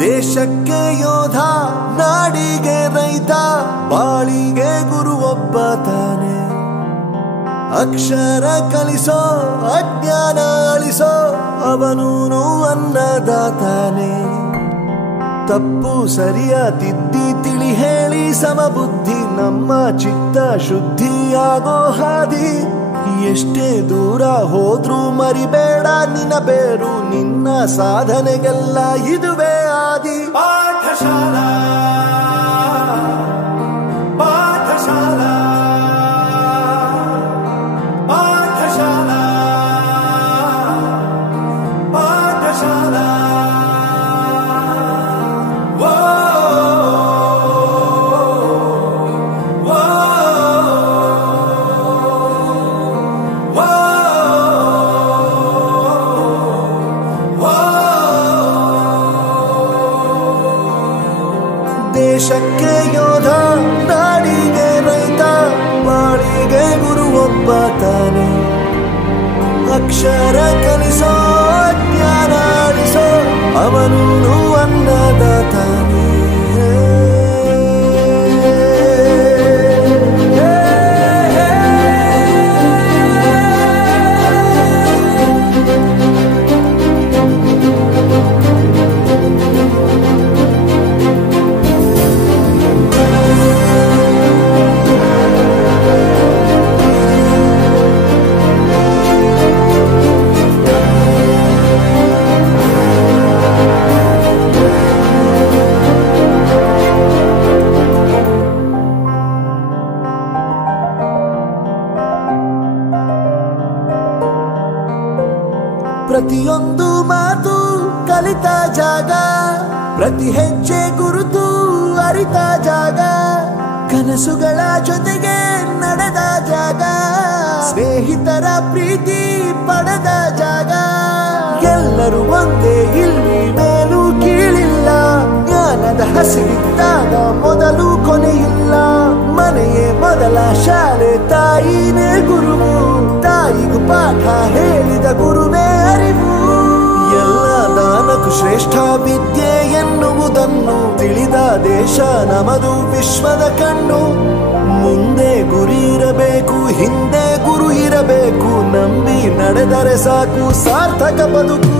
ದೇಶಕ್ಕೆ ಯೋಧ, ನಾಡಿಗೆ ರೈತ, ಬಾಳಿಗೆ ಗುರು ಒಬ್ಬ ತಾನೆ. ಅಕ್ಷರ ಕಲಿಸೋ, ಅಜ್ಞಾನ ಅಳಿಸೋ, ಅವನೂನು ಅನ್ನದಾತಾನೆ. ತಪ್ಪು ಸರಿಯ ತಿದ್ದಿ ತಿಳಿ ಹೇಳಿ ಸಮಬುದ್ಧಿ, ನಮ್ಮ ಚಿತ್ತ ಶುದ್ಧಿಯಾಗೋ ಹಾದಿ. ಎಷ್ಟೇ ದೂರ ಹೋದ್ರೂ ಮರಿಬೇಡ ನಿನ್ನ ಬೇರು, ನಿನ್ನ ಸಾಧನೆಗೆಲ್ಲ ಇದುವೇ ಆದಿ. ಪಾಠಶಾಲಾ ಪಾಠಶಾಲಾ ಪಾಠಶಾಲಾ ಪಾಠಶಾಲಾ. ದೇಶಕ್ಕೆ ಯೋಧ, ನಾಡಿಗೆ ರೈತ, ಬಾಳಿಗೆ ಗುರು ಒಬ್ಬ ತಾನೆ. ಅಕ್ಷರ ಕಲಿಸೋ, ಜ್ಞಾನ ಅಳಿಸೋ, ಅವನೂನು ಅನ್ನದಾತಾನೆ. ಪ್ರತಿಯೊಂದು ಮಾತು ಕಲಿತ ಜಾಗ, ಪ್ರತಿ ಹೆಜ್ಜೆ ಗುರುತು ಅರಿತ ಜಾಗ, ಕನಸುಗಳ ಜೊತೆಗೆ ನಡೆದ ಜಾಗ, ಸ್ನೇಹಿತರ ಪ್ರೀತಿ ಪಡೆದ ಜಾಗ. ಎಲ್ಲರೂ ಒಂದೇ, ಇಲ್ಲಿ ಮೇಲೂ ಕೀಳಿಲ್ಲ, ಜ್ಞಾನದ ಹಸಿರಿದ್ದಾಗ ಮೊದಲು ಕೊನೆಯಿಲ್ಲ. ಮನೆಯೇ ಮೊದಲ ಶಾಲೆ, ತಾಯಿನೇ ಗುರುವು, ತಾಯಿಗೂ ಪಾಠ ಹೇಳಿದ ಗುರುವೇ ಅರಿವು. ಎಲ್ಲ ದಾನಕ್ಕೂ ಶ್ರೇಷ್ಠ ವಿದ್ಯೆ ಎನ್ನುವುದನ್ನು ತಿಳಿದ ದೇಶ ನಮದು, ವಿಶ್ವದ ಕಣ್ಣು. ಮುಂದೆ ಗುರಿ ಇರಬೇಕು, ಹಿಂದೆ ಗುರು ಇರಬೇಕು, ನಂಬಿ ನಡೆದರೆ ಸಾಕು ಸಾರ್ಥಕ ಬದುಕು.